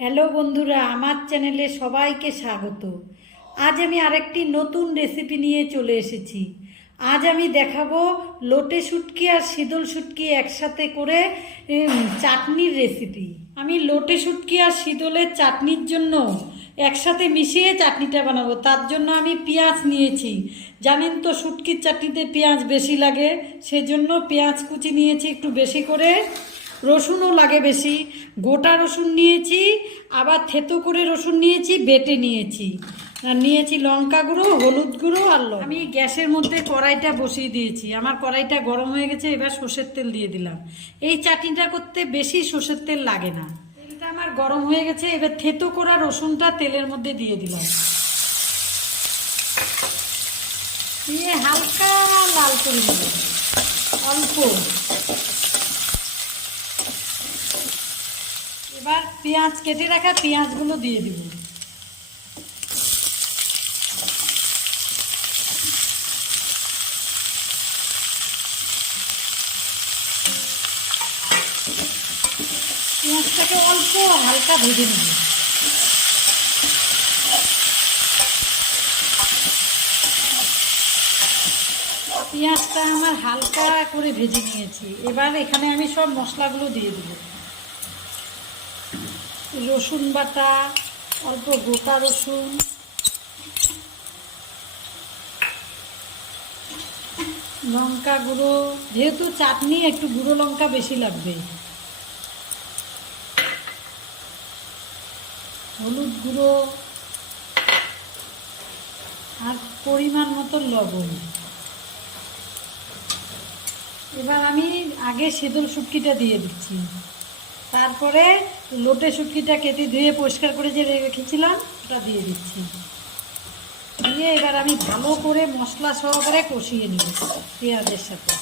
Hello বন্ধুরা, আমার চ্যানেলে সবাইকে স্বাগত। আজ আমি আরেকটি নতুন রেসিপি নিয়ে চলে এসেছি। আজ আমি দেখাবো লোটে শুটকি আর শীতল শুটকি একসাথে করে চাটনির রেসিপি। আমি লোটে শুটকি আর শীতলের চাটনির জন্য একসাথে মিশিয়ে চাটনিটা বানাবো। তার জন্য আমি পেঁয়াজ নিয়েছি। জানেন তো শুটকির চাটনিতে পেঁয়াজ বেশি লাগে, সেজন্য পেঁয়াজ কুচি নিয়েছি একটু বেশি করে। রসুনও লাগে বেশি, গোটা রসুন নিয়েছি, আবার থেতো করে রসুন নিয়েছি, বেটে নিয়েছি। আর নিয়েছি লঙ্কা গুঁড়ো, হলুদ গুঁড়ো আর লবণ। আমি গ্যাসের মধ্যে কড়াইটা বসিয়ে দিয়েছি। আমার কড়াইটা গরম হয়ে গেছে, এবার সর্ষের তেল দিয়ে দিলাম। এই চাটনিটা করতে বেশি সর্ষের তেল লাগে না। তেলটা আমার গরম হয়ে গেছে, এবার থেতো করা রসুনটা তেলের মধ্যে দিয়ে দিলাম। দিয়ে হালকা লাল করে নেব, অল্প। এবার পেঁয়াজ কেটে রাখা পেঁয়াজগুলো দিয়ে দিব। পেঁয়াজটাকে অল্প হালকা ভেজে নেব। পেঁয়াজটা আমার হালকা করে ভেজে নিয়েছি। এবার এখানে আমি সব মশলাগুলো দিয়ে দেব। রসুন বাটা, অল্প গোটা রসুন, লঙ্কা গুঁড়ো, যেহেতু চাটনি একটু গুঁড়ো লঙ্কা বেশি লাগবে, হলুদ গুঁড়ো আর পরিমাণ মতো লবণ। এবার আমি আগে শীতল শুটকিটা দিয়ে দিচ্ছি, তারপরে লোটে শুটকিটা কেটে ধুয়ে পরিষ্কার করে যে রেখেছিলাম ওটা দিয়ে দিচ্ছি। দিয়ে এবার আমি ভালো করে মশলা সহকারে কষিয়ে নিব পেঁয়াজের সাথে।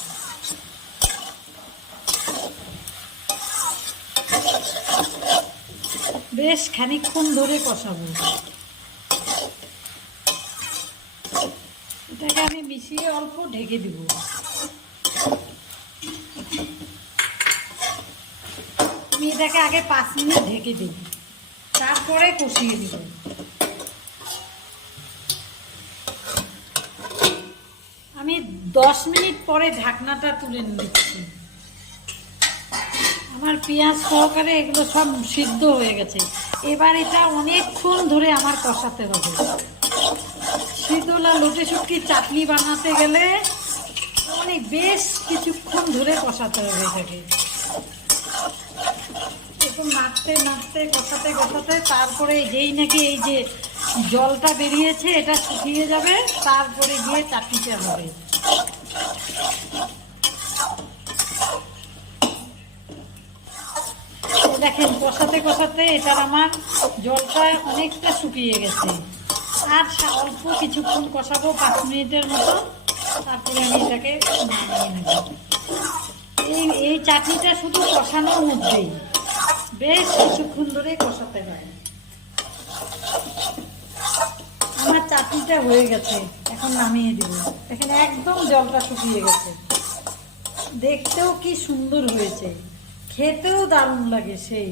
বেশ খানিকক্ষণ ধরে কষাবো। এটাকে আমি মিশিয়ে অল্প ঢেকে দিব। আমি এটাকে আগে 5 মিনিট ঢেকে দিই, তারপরে কষিয়ে দিব। আমি 10 মিনিট পরে ঢাকনাটা তুলে নিচ্ছি। আমার পেঁয়াজ সহকারে এগুলো সব সিদ্ধ হয়ে গেছে। এবার এটা অনেকক্ষণ ধরে আমার কষাতে হবে। শীতল আর লোটে শুটকির চাটনি বানাতে গেলে অনেক বেশ কিছুক্ষণ ধরে কষাতে হবে এটাকে। একটু নাড়তে নাড়তে কষাতে কষাতে তারপরে যেই নাকি এই যে জলটা বেরিয়েছে এটা শুকিয়ে যাবে, তারপরে গিয়ে চাটনিটা হবে। দেখেন কষাতে কষাতে এটার আমার জলটা অনেকটা শুকিয়ে গেছে। আর অল্প কিছুক্ষণ কষাবো, 5 মিনিটের মতো, তারপরে আমি এটাকে নামিয়ে নেব। এই চাটনিটা শুধু কষানোর মধ্যেই বেশ কিছুক্ষণ ধরে কষাতে হয়। আমার চাটনিটা হয়ে গেছে, এখন নামিয়ে দিব। দেখেন একদম জলটা শুকিয়ে গেছে। দেখতেও কি সুন্দর হয়েছে, খেতেও দারুণ লাগে সেই।